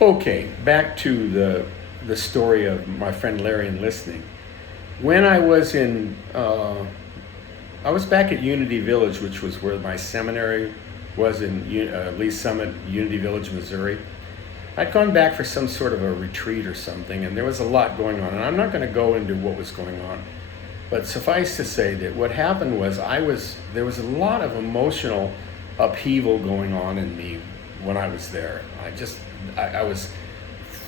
Okay, back to the story of my friend Larry and listening. When I was back at Unity Village, which was where my seminary was in Lee Summit, Unity Village, Missouri. I'd gone back for some sort of a retreat or something, and there was a lot going on. And I'm not going to go into what was going on, but suffice to say that what happened was there was a lot of emotional upheaval going on in me when I was there. I was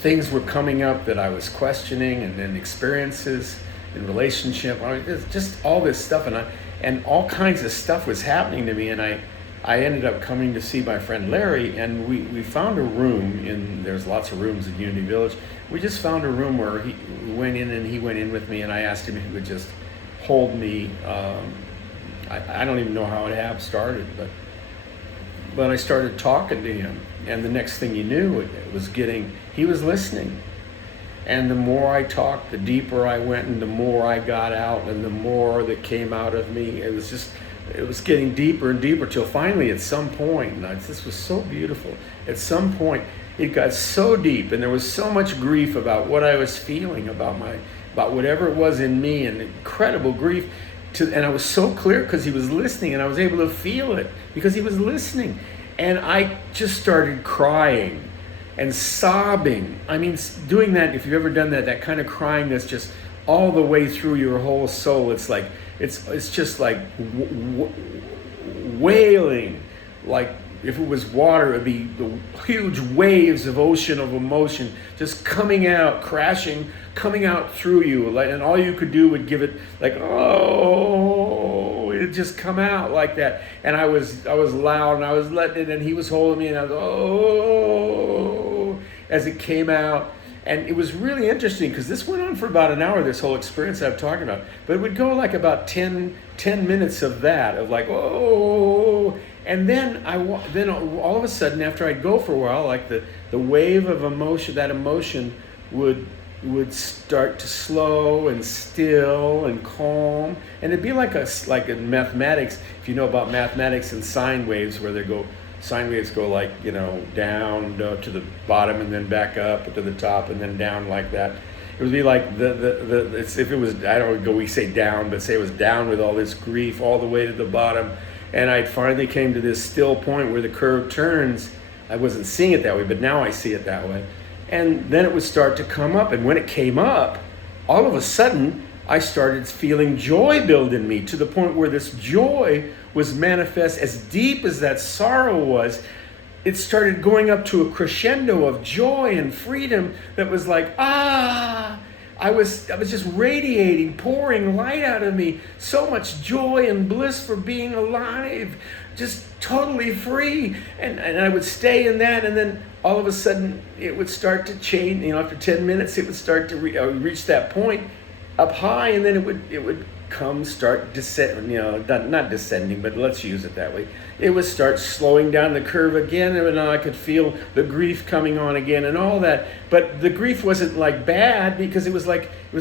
things were coming up that I was questioning, and then experiences in relationship. It's just all this stuff, and all kinds of stuff was happening to me, and I ended up coming to see my friend Larry, and we found a room there's lots of rooms in Unity Village. We just found a room where he went in with me, and I asked him if he would just hold me. I don't even know how it started, but I started talking to him, and the next thing you knew, he was listening. And the more I talked, the deeper I went, and the more I got out, and the more that came out of me. It was getting deeper and deeper till finally at some point, and this was so beautiful, at some point it got so deep, and there was so much grief about what I was feeling, about whatever it was in me, and incredible grief. And I was so clear because he was listening, and I was able to feel it because he was listening. And I just started crying and sobbing. I mean, doing that, if you've ever done that kind of crying that's just all the way through your whole soul. It's like, it's just like wailing. Like if it was water, it'd be the huge waves of ocean of emotion just coming out, crashing, coming out through you. Like, and all you could do would give it like, oh, it'd just come out like that. And I was loud, and I was letting it, and he was holding me, and I was, oh, as it came out. And it was really interesting because this went on for about an hour, this whole experience I'm talking about. But it would go like about 10 minutes of that, of like, oh. And then then all of a sudden, after I'd go for a while, like the wave of emotion, that emotion would start to slow and still and calm. And it'd be like in mathematics, if you know about mathematics and sine waves, where sine waves go like, down to the bottom and then back up to the top and then down like that. It would be like if it was, I don't know, we say down, but say it was down with all this grief all the way to the bottom. And I finally came to this still point where the curve turns. I wasn't seeing it that way, but now I see it that way. And then it would start to come up. And when it came up, all of a sudden, I started feeling joy build in me, to the point where this joy was manifest as deep as that sorrow was. It started going up to a crescendo of joy and freedom that was like, I was just radiating, pouring light out of me. So much joy and bliss for being alive, just totally free. And I would stay in that, and then all of a sudden it would start to change. After 10 minutes, it would start to reach that point up high, and then it would start descending, not descending, but let's use it that way. It would start slowing down the curve again, and I could feel the grief coming on again and all that. But the grief wasn't like bad, because it was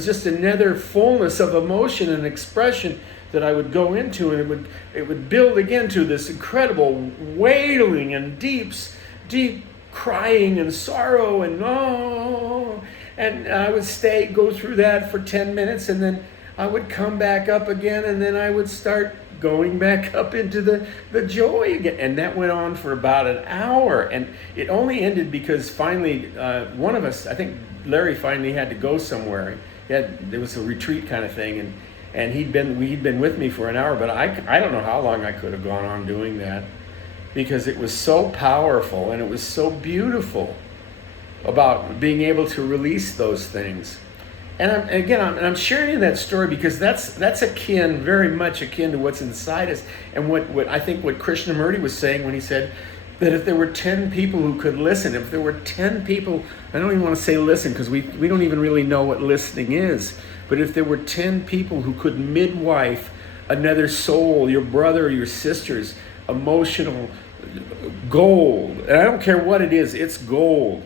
just another fullness of emotion and expression that I would go into, and it would build again to this incredible wailing and deep crying and sorrow and oh. And I would go through that for 10 minutes, and then I would come back up again, and then I would start going back up into the joy again. And that went on for about an hour. And it only ended because finally, one of us, I think Larry, finally had to go somewhere. There was a retreat kind of thing, and he'd been with me for an hour, but I don't know how long I could have gone on doing that, because it was so powerful and it was so beautiful about being able to release those things. And I'm sharing that story because that's very much akin to what's inside us, and what I think what Krishnamurti was saying when he said that if there were 10 people who could listen, if there were 10 people, I don't even want to say listen, because we don't even really know what listening is, but if there were 10 people who could midwife another soul, your brother or your sister's emotional gold, and I don't care what it is, it's gold,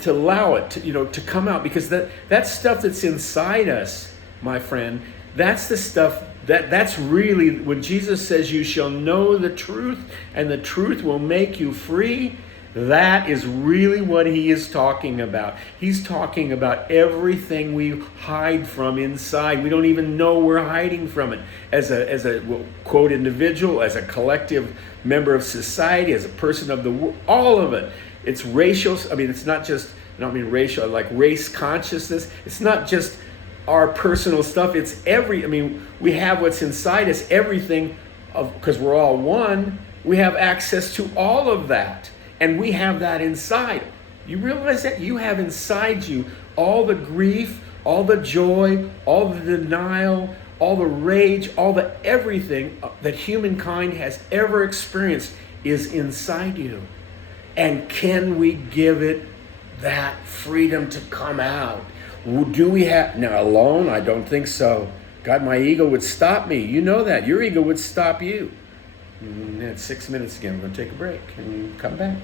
to allow it to come out, because that stuff that's inside us, my friend, that's the stuff that's really when Jesus says you shall know the truth and the truth will make you free. That is really what he is talking about. He's talking about everything we hide from inside. We don't even know we're hiding from it. As a quote individual, as a collective member of society, as a person of the world, all of it. It's racial. I mean, it's not just, I don't mean racial, like race consciousness. It's not just our personal stuff. It's we have what's inside us, everything, because we're all one. We have access to all of that. And we have that inside. You realize that? You have inside you all the grief, all the joy, all the denial, all the rage, all the everything that humankind has ever experienced is inside you. And can we give it that freedom to come out? Do we have, now alone? I don't think so. God, my ego would stop me. You know that. Your ego would stop you. It's 6 minutes again. We're going to take a break and come back.